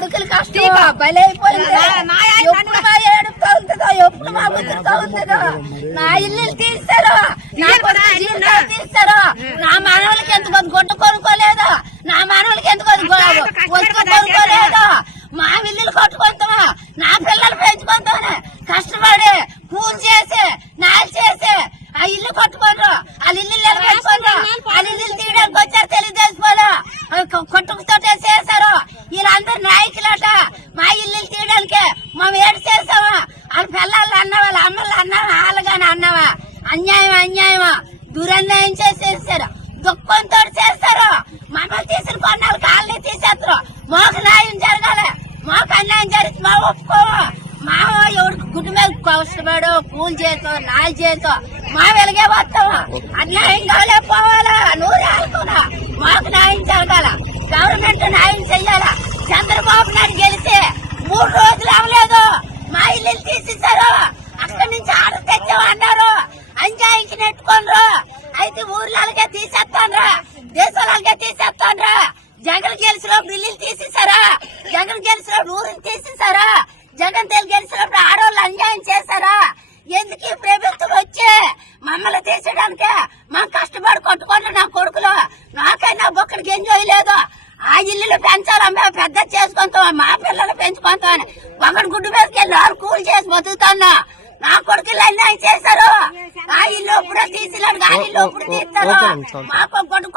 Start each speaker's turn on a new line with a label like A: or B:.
A: కొడుకులు కష్టం. ఎప్పుడు మా ఏడుపుతో ఉంటుందో ఎప్పుడు మా బుద్ధితో ఉంటుందో. నా ఇల్లు తీస్తారు నా కొడుకు జీవితాలు తీస్తారు నా మనవలకి ఎంత కొంత గుడ్డ కొనుక్కోలేదు నా మనవలకి ఎంత కొంత వస్తువు కొనుక్కోలేదు మా ఇల్లులు కొట్టుకుంటామా నా పిల్లలు పెంచుకుంటామని కష్టపడి కూలి చేసి నాలు చేసి ఆ ఇల్లు కొట్టుకోరు వాళ్ళ ఇల్లు నిలబెట్టుకోరు వాళ్ళ ఇల్లు తీయడానికి వచ్చారు తెలుగుదేశం వాళ్ళు కొట్టుకుతో చేశారు వీళ్ళందరూ నాయకులట. మా ఇల్లు తీయడానికి మేము ఏడు చేసామా వాళ్ళ పిల్లలు అన్నావా వాళ్ళ అమ్మలు అన్నావా వాళ్ళగాని అన్నావా? అన్యాయం అన్యాయమా? దురన్యాయం చేసేసారు. దుఃఖంతో చేస్తారు. మమ్మల్ని తీసిన కొన్నాళ్ళు కాళ్ళని తీసేస్తారు. మాకు న్యాయం జరగాలి. మాకు అన్యాయం జరిగింది మా ఒప్పుకోము. మా ఎవరికి గుడ్డు మీద కష్టపడు కూలి చేతో నాలు చేతో మా వెలిగే వస్తాము అన్యాయం కాలే తీసేస్తాన్రా. దేశాలకే తీసేస్తాన్రా. జగన్ గెలిచినప్పుడు ఇల్లు తీసేసారా జగన్ గెలిచినప్పుడు ఊరిని తీసేసారా జగన్ తెలు గెలిచినప్పుడు ఆడవాళ్ళు అన్యాయం చేశారా? ఎందుకు ఈ ప్రభుత్వం వచ్చి మమ్మల్ని తీసేయడానికి మా కష్టపడి కొట్టుకుంటారు నా కొడుకులు? నాకైనా ఒక్కడికి ఎంజాయ్ లేదు. ఆ ఇల్లులు పెంచాలమ్మా పెద్ద చేసుకుంటాం మా పిల్లలు పెంచుకుంటామని ఒకటి గుడ్డు మీదకెళ్ళి ఆరు కూలి చేసి బతుకుతాను నా కొడుకులు అన్యాయం చేశారు. ఆ ఇల్లు ఇప్పుడు తీసినాడు ఆ ఇల్లు ఇప్పుడు తీస్తారు మాకు కొట్టుకొని